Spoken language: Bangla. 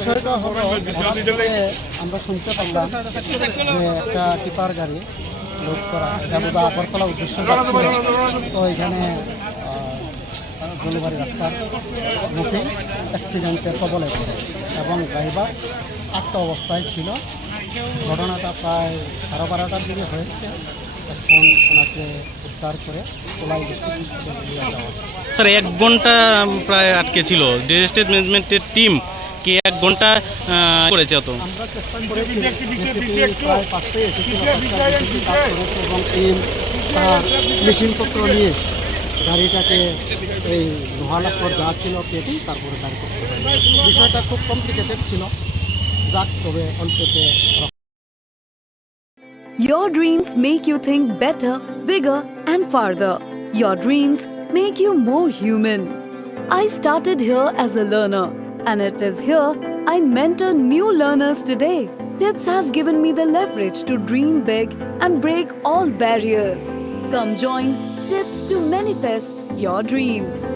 বিষয়টা হলো আমরা শুনতে পারলাম যে একটা টিপার গাড়ি লোড করা এটা আগরতলা উদ্দেশ্যে যাচ্ছিল। তো এখানে জলবাড়ি রাস্তার মুখে অ্যাক্সিডেন্টের কবলে পড়ে এবং ড্রাইভার আটটা অবস্থায় ছিল। ঘটনাটা প্রায় 12:30টার দিকে হয়েছে। এখন ওনাকে উদ্ধার করে কোলাই ডিস্ট্রিক্ট নিয়ে যাওয়া। স্যার 1 ঘন্টা প্রায় আটকে ছিল, ডিজাস্টার ম্যানেজমেন্টের টিম কি 1 ঘন্টা করেছে? অত আমরা চেষ্টা করেছি, প্রায় 5টায় এসেছিল, কাজ করেছে এবং টিম তার মেশিনপত্র নিয়ে গাড়িটাকে এই লোহালাপুর যা ছিল কেটে তারপরে গাড়ি করতে হয়। বিষয়টা খুব কমপ্লিকেটেড ছিল, যাক তবে অল্পতে। Your dreams make you think better, bigger and farther. Your dreams make you more human. I started here as a learner, and it is here I mentor new learners today. TIPS has given me the leverage to dream big and break all barriers. Come join TIPS to manifest your dreams.